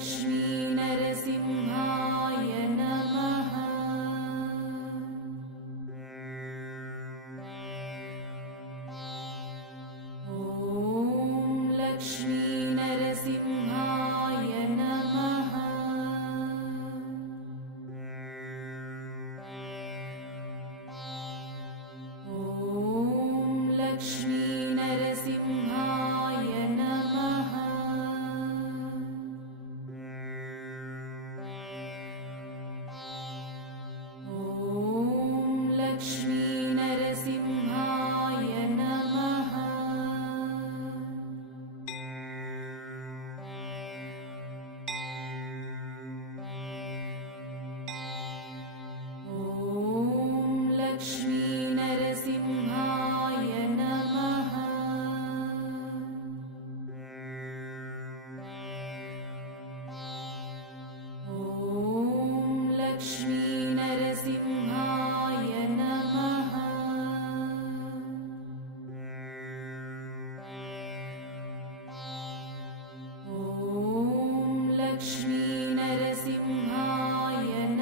लक्ष्मीनरसिंहाय नमः। ॐ लक्ष्मीनरसिंहाय नमः। ॐ लक्ष्मीनरसिंहाय नमः। ॐ लक्ष्मीनरसिंहाय नमः। ॐ लक्ष्मीनरसिंहाय नमः। ॐ लक्ष्मीनरसिंहाय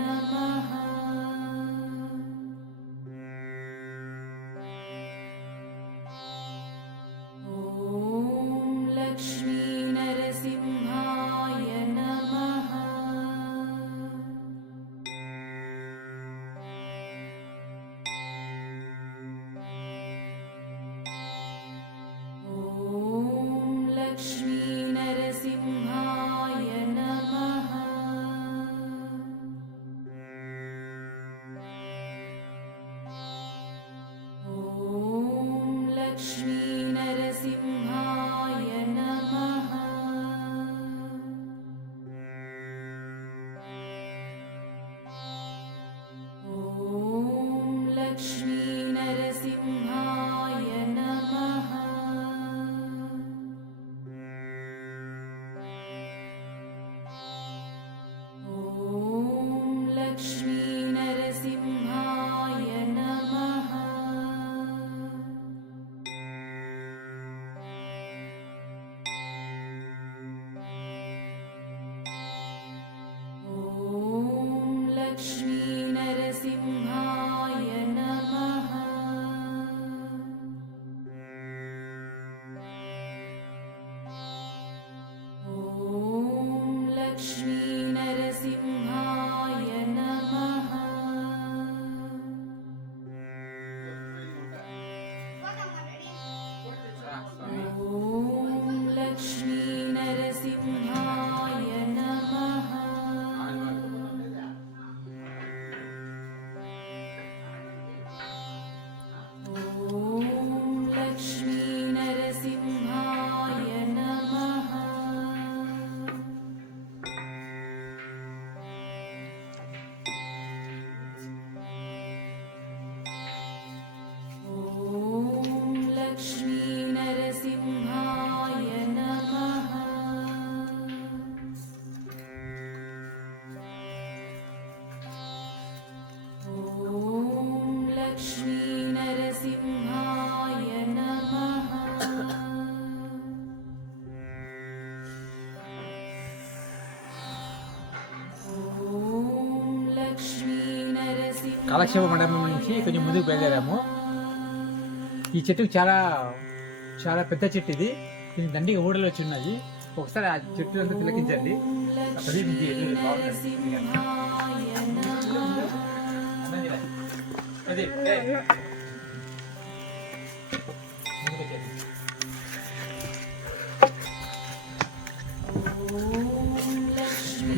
नमः। ॐ लक्ष्मीनरसिंहाय नमः। ॐ लक्ष्मीनरसिंहाय नमः। ॐ लक्ष्मीनरसिंहाय नमः। ॐ लक्ष्मीनरसिंहाय नमः। ॐ लक्ष्मीनरसिंहाय नमः। ॐ लक्ष्मीनरसिंहाय नमः। ॐ लक्ष्मीनरसिंहाय नमः। ॐ लक्ष्मीनरसिंहाय नमः। ॐ लक्ष्मीनरसिंहाय नमः। ॐ लक्ष्मीनरसिंहाय नमः। ॐ लक्ष्मीनरसिंहाय नमः। ॐ लक्ष्मीनरसिंहाय नमः। కాలక్షేప మండపం నుంచి కొంచెం ముందుకు బయలుదేరాము. ఈ చెట్టుకు చాలా చాలా పెద్ద చెట్టు ఇది. దీని దండిగా ఊడలు వచ్చి ఉన్నది. ఒకసారి ఆ చెట్టు అంతా తిలకించండి.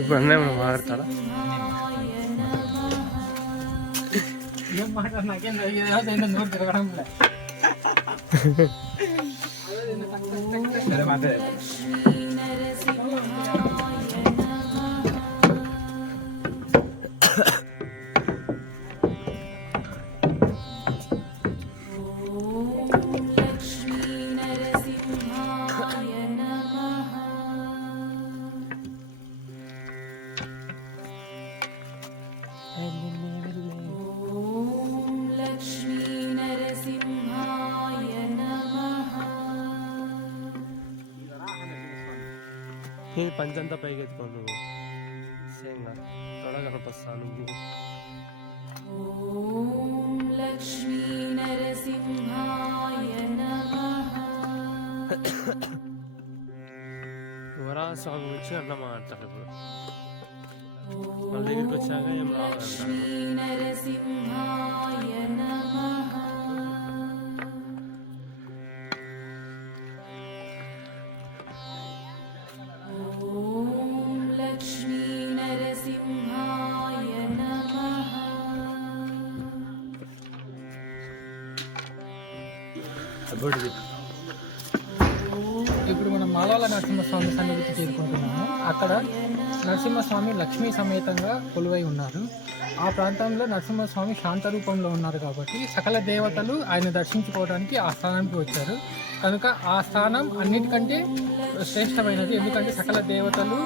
ఇప్పుడు అన్నీ మాట్లాడతారా? ఏం మాట నాకేం నోరు తిరగడం लक्ष्मीनरसिंहाय नमः। लक्ष्मीनरसिंहाय नमः। నేను పంచంతా పైకి ఎత్తుకో నువ్వు సేంగా తొడ కనిపిస్తా నువ్వు ॐ लक्ष्मीनरसिंहाय नमः వరాస్వామి వచ్చి అన్నమా అంటారు ఇప్పుడు వాళ్ళ దగ్గరికి వచ్చాక ఏం రావాలంటారు लक्ष्मीनरसिंहाय नमः ॐ लक्ष्मीनरसिंहाय नमः ఇప్పుడు మనం మాలవాల నరసింహస్వామి సన్నిధికి చేరుకుంటున్నాము. అక్కడ నరసింహస్వామి లక్ష్మీ సమేతంగా కొలువై ఉన్నారు. ఆ ప్రాంతంలో నరసింహస్వామి శాంత రూపంలో ఉన్నారు కాబట్టి సకల దేవతలు ఆయన దర్శించుకోవడానికి ఆ స్థానానికి వచ్చారు. కనుక ఆ స్థానం అన్నిటికంటే శ్రేష్టమైనది. ఎందుకంటే సకల దేవతలు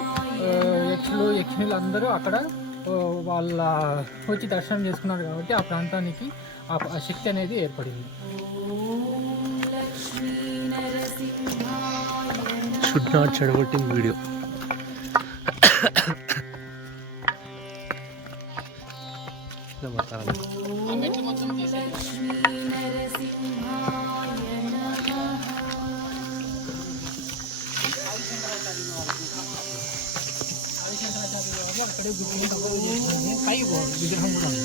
యక్షులు యక్షిణులు అందరూ అక్కడ వాళ్ళ వచ్చి దర్శనం చేసుకున్నారు కాబట్టి ఆ ప్రాంతానికి ఆ శక్తి అనేది ఏర్పడింది. షుడ్ నాట్ చెడగొట్టింగ్ వీడియో అక్కడే పైకి పోవాలి విగ్రహం కూడా ఉంది.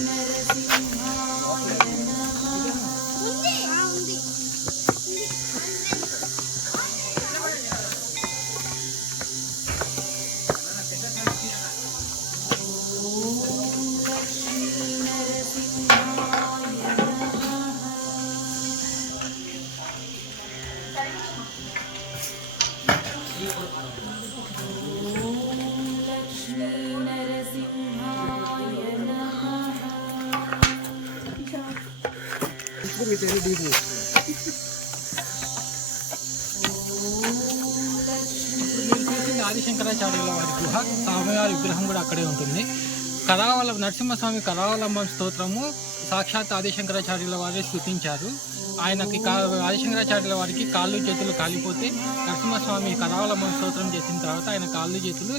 ఆదిశంకరాచార్యుల వారి గుహ స్వామివారి విగ్రహం కూడా అక్కడే ఉంటుంది. నరసింహస్వామి కరావలంబం స్తోత్రము సాక్షాత్ ఆదిశంకరాచార్యుల వారే స్తుతించారు. ఆయనకి ఆదిశంకరాచార్యుల వారికి కాళ్ళు చేతులు కాలిపోతే నరసింహస్వామి కరావలంబం స్తోత్రం చేసిన తర్వాత ఆయన కాళ్ళు చేతులు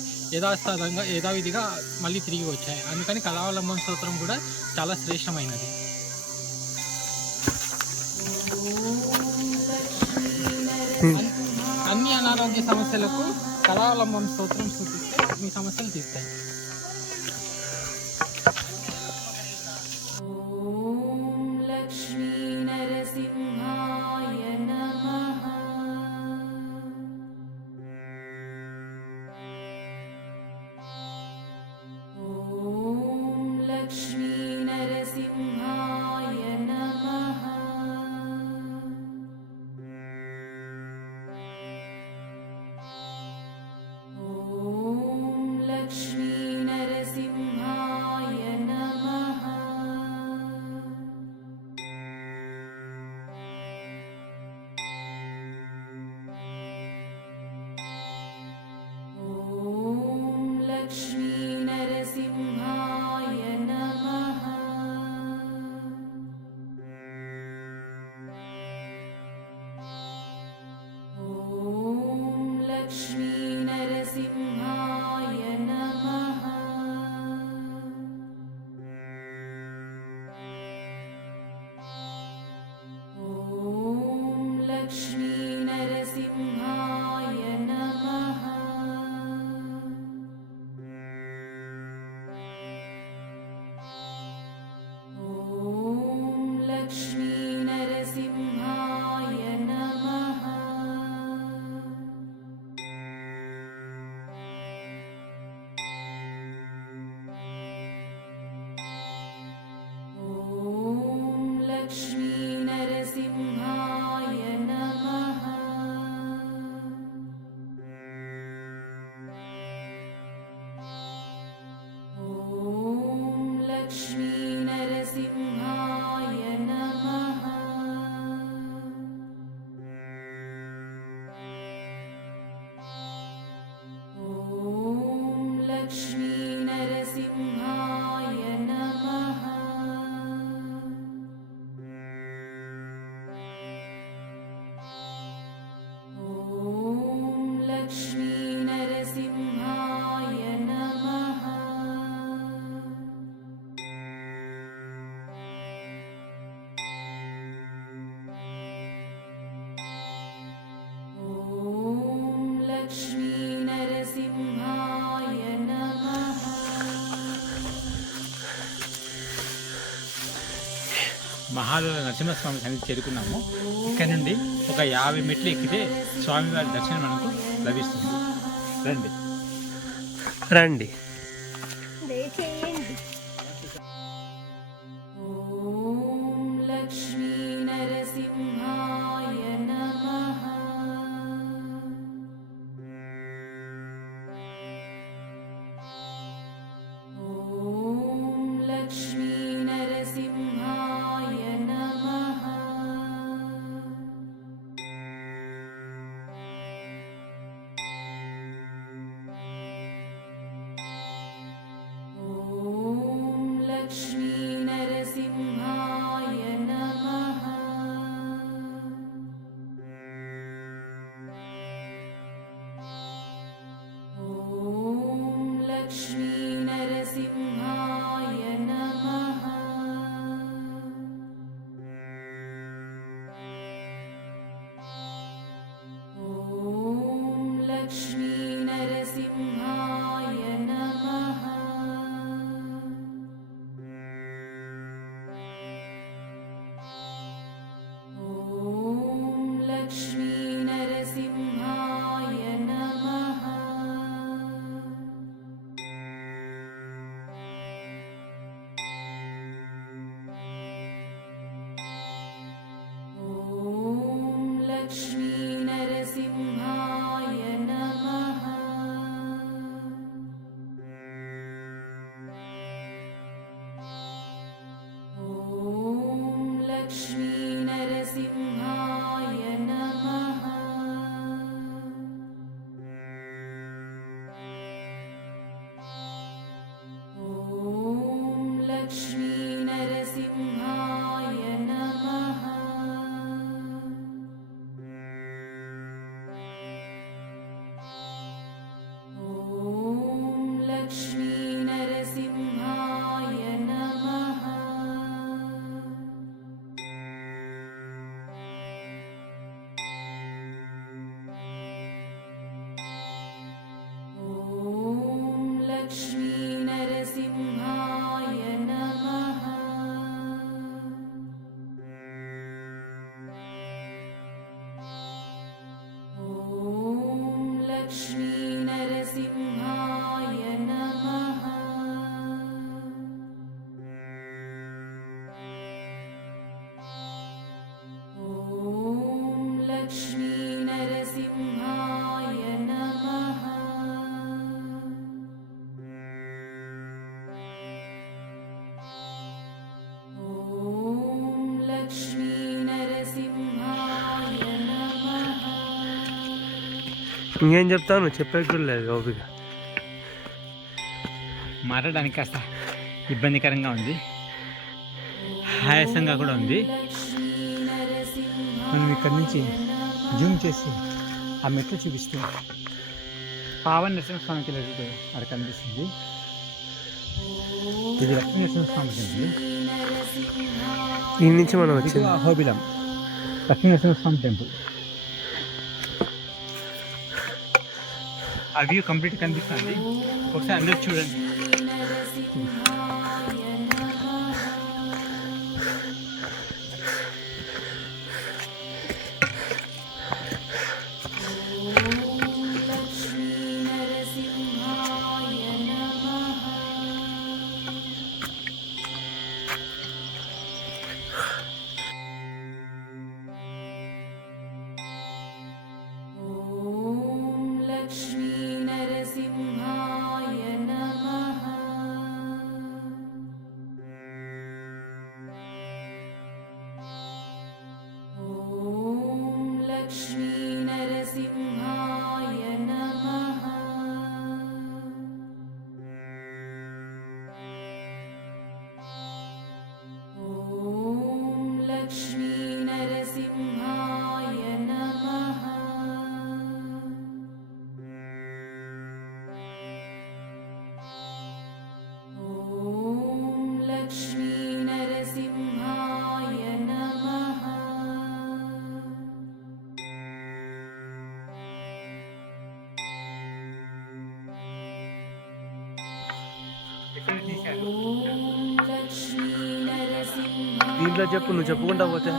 యథావిధిగా మళ్ళీ తిరిగి వచ్చాయి. అందుకని కరావలంబం స్తోత్రం కూడా చాలా శ్రేష్టమైనది. అన్ని అనారోగ్య సమస్యలకు కరావలంబం స్తోత్రం స్తుతిస్తే మీ సమస్యలు తీస్తాయి. लक्ष्मीनरसिंहाय नमः ॐ लक्ष्मीनरसिंहाय नमः ॐ लक्ष्मीनरसिंहाय नमः लक्ष्मीनरसिंहाय नमः ॐ लक्ष्मीनरसिंहाय नमः ॐ लक्ष्मीनरसिंहाय नमः ॐ लक्ष्मीनरसिंहाय नमः ॐ लक्ष्मीनरसिंहाय नमः ॐ लक्ष्मीनरसिंहाय नमः ॐ लक्ष्मीनरसिंहाय नमः ॐ लक्ष्मीनरसिंहाय మహాదేవ నరసింహస్వామి సన్నిధి చేరుకున్నాము. ఇక్కడ నుండి ఒక 50 మెట్లు ఎక్కితే స్వామివారి దర్శనం మనకు లభిస్తుంది. రండి రండి. ఓం లక్ష్మీ నరసింహాయ నమః. ఓం లక్ష్మీ నరసింహాయ నమః. ఓం లక్ష్మీ నరసింహాయ నమః. ఓం లక్ష్మీ నరసింహాయ నమః. ఓం లక్ష్మీ నరసింహాయ నమః. ఓం లక్ష్మీ నరసింహాయ నమః. ఓం లక్ష్మీ నరసింహాయ నమః. ఓం లక్ష్మీ నరసింహాయ నమః. ఓం లక్ష్మీ నరసింహాయ నమః. ఓం లక్ష్మీ నరసింహాయ నమః. ఓం లక్ష్మీ నరసింహాయ నమః. ఓం లక్ష్మీ నరసింహాయ నమః. ఓం లక్ష్మీ నరసింహాయ నమః. ఓం లక్ష్మీ నరసింహాయ నమః. ఇంకేం చెప్తాను చెప్పేది కూడా లేదు ఓపిక. మాట్లాడడానికి కాస్త ఇబ్బందికరంగా ఉంది, ఆయాసంగా కూడా ఉంది. మనం ఇక్కడ నుంచి జూమ్ చేసి ఆ మెట్లు చూపిస్తూ పావన నరసింహస్వామికి వెళ్తే అక్కడ కనిపిస్తుంది. ఇది లక్ష్మీ నరసింహస్వామి టెంపుల్. ఈ నుంచి మనం ఇది వచ్చింది అహోబిలం లక్ష్మీ నరసింహస్వామి టెంపుల్. ఆ వ్యూ కంప్లీట్ కనిపిస్తుంది. ఒకసారి అందరూ చూడండి. నరసింహాయ నమః. ఓం లక్ష్మీ నరసింహాయ నమః. ఓం లక్ష్మీ నరసింహాయ నమః. ఓం లక్ష్మీ నరసింహాయ నమః. ఓం లక్ష్మీ నరసింహాయ నమః. ఓం లక్ష్మీ నరసింహాయ నమః. ఇక్కడ తీశారు. ఓం లక్ష్మీ నరసింహాయ ఈ దీంట్లో చెప్పు, నువ్వు చెప్పుకుంటా పోతే.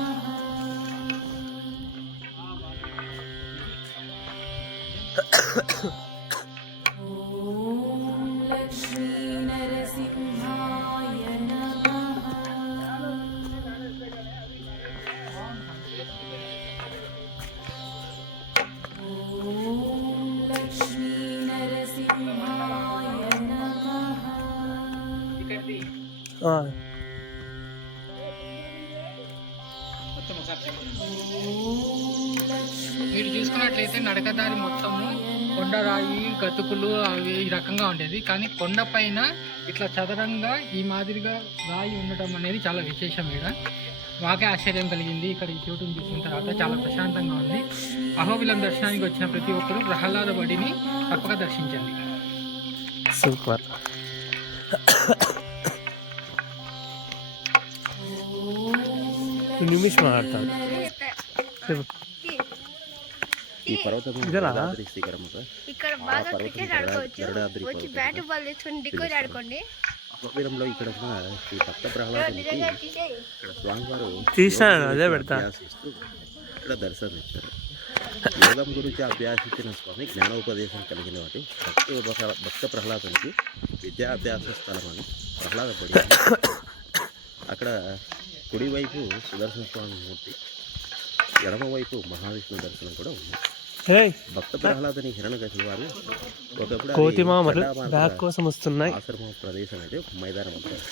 लक्ष्मीनरसिंहाय नमः लक्ष्मीनरसिंहाय नमः మీరు చూసుకున్నట్లయితే నడకదారి మొత్తము కొండరాయి గతుకులు అవి ఈ రకంగా ఉండేది. కానీ కొండ పైన ఇట్లా చదరంగా ఈ మాదిరిగా రాయి ఉండటం అనేది చాలా విశేషం. ఇక్కడ మాకే ఆశ్చర్యం కలిగింది. ఇక్కడ ఈ చోటును చూసిన తర్వాత చాలా ప్రశాంతంగా ఉంది. అహోబిలం దర్శనానికి వచ్చిన ప్రతి ఒక్కరూ ప్రహ్లాద బడిని తప్పక దర్శించండి. సూపర్. నిమిషం మాట్లాడతాను. ఈ పర్వతం గరుడాద్రి శిఖరం ఇక్కడ బాగా క్రికెట్ ఆడుకోవచ్చు. వచ్చి బ్యాట్ బాల్ తెచ్చుకొని డికోడ్ ఆడుకోండి. అహోబిలంలో ఇక్కడ ఉన్న శ్రీ భక్త ప్రహ్లాదునికి ఇక్కడ స్వామివారు తీసాను, అదే పెడతా. అభ్యాసిస్తూ ఇక్కడ దర్శనం ఇచ్చారు. యోగం గురించి అభ్యాసించిన స్వామి జ్ఞానోపదేశం కలిగిన వాటి భక్త ప్రహ్లాదునికి విద్యాభ్యాస స్థలం అని ప్రహ్లాదపడి అక్కడ కుడివైపు సుదర్శన స్వామి మూర్తి, ఎడమవైపు మహావిష్ణు దర్శనం కూడా ఉంది. భక్త ప్రహ్లాదని హిరణ్యకశిపుడు వారు ఒకప్పుడు ఆశ్రమ ప్రదేశం అయితే మైదానం అంటారు.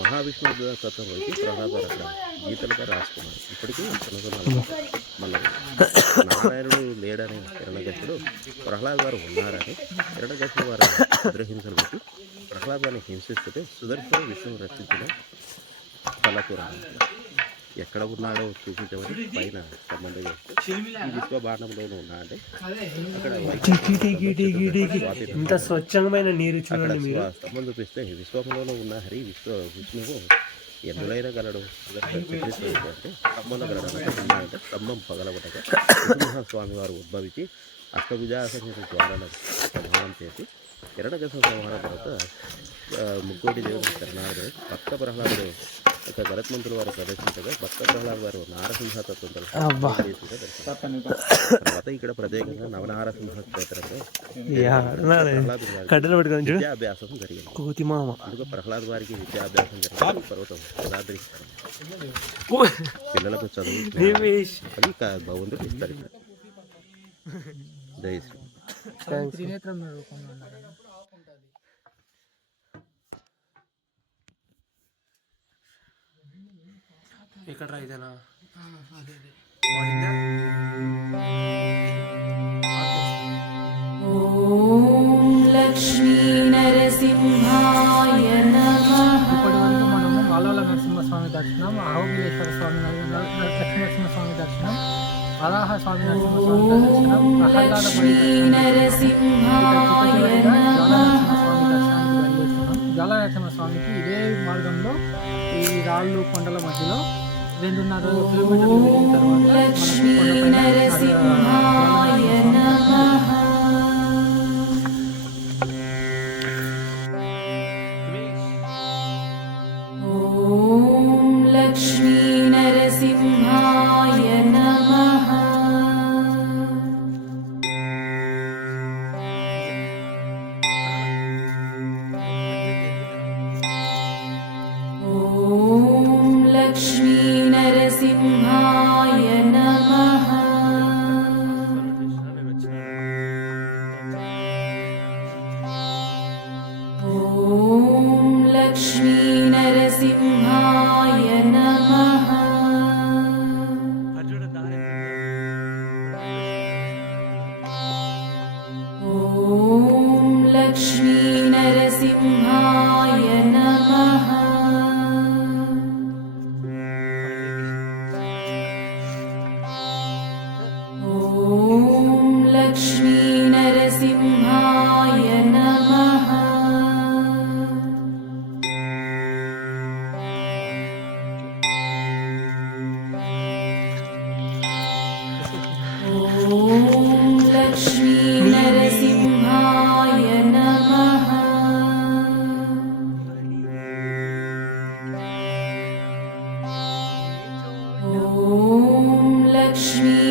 మహావిష్ణు తత్వం వచ్చి ప్రహ్లాద అక్కడ గీతలుగా రాసుకున్నారు. ఇప్పటికీ మళ్ళీ నారాయణుడు లేడని హిరణ్యకశిపుడు ప్రహ్లాద్ వారు ఉన్నారని హిరణ్యకశిపుడు వారు ఉద్రహింసలు పెట్టి ప్రహ్లాదాన్ని హింసిస్తుంటే సుదర్శన విష్ణువు రక్షించిన కళకూర ఎక్కడ ఉన్నాడో చూపించమని పైన సంబంధం చేస్తే ఈ విశ్వబాణంలోనూ ఉన్నా అంటే అక్కడ ఇంత స్వచ్ఛమైన నీరు చూడండి. స్తంభం చూపిస్తే విశ్వంలోనూ ఉన్న హరి విష్ణువు ఎందులైనా గలడు అంటే స్తంభంలో గలడు అంటే స్తంభం పగలగొట్టగా స్వామి వారు ఉద్భవించి అష్టభుజాసన ద్వారాలను సంహారం చేసి హిరణ్యకశిపుడు సంహారం తర్వాత ముక్కోటి దేవుడు శరణార్థుడు భక్త ప్రహ్లాదుడు ఒక గరత్మంతుల వారు ప్రదర్శించగా భక్త ప్రహ్లాద్ వారు నారసింహతత్వం తర్వాత ఇక్కడ ప్రత్యేకంగా నవనారసింహ క్షేత్రంలో విద్యాభ్యాసం జరిగింది. అందుకు ప్రహ్లాద్ వారికి విద్యాభ్యాసం జరిగింది. పర్వతం గరుడాద్రి పిల్లలకు చదువు అది భగవంతుడు ఇస్తారు. ఇక్కడ జై శ్రీ త్రినేత్రం రూపంలో ఉన్నారు. ఇక్కడ ఇదేనా? ఓం లక్ష్మీనరసింహాయ నమః. ఇప్పటి వరకు మనము మాలవల నరసింహస్వామి దర్శనం, అహోబిలేశ్వర స్వామి లక్ష్మీనరసింహస్వామి దర్శనం, వరాహ స్వామి నరసింహస్వామి దర్శనం, ప్రహ్లాద లక్ష్మీనరసింహాయ జ్వాలా నరసింహస్వామికి ఇదే మార్గంలో ఈ రాళ్ళు కొండల మధ్యలో 2.5 కిలోమీటర్లు వెళ్ళిన తర్వాత లక్ష్మీనరసింహాయ నమః. ఓం లక్ష్మీనరసింహాయ నమః. ఓం లక్ష్మీనరసింహాయ నమః. लक्ष्मी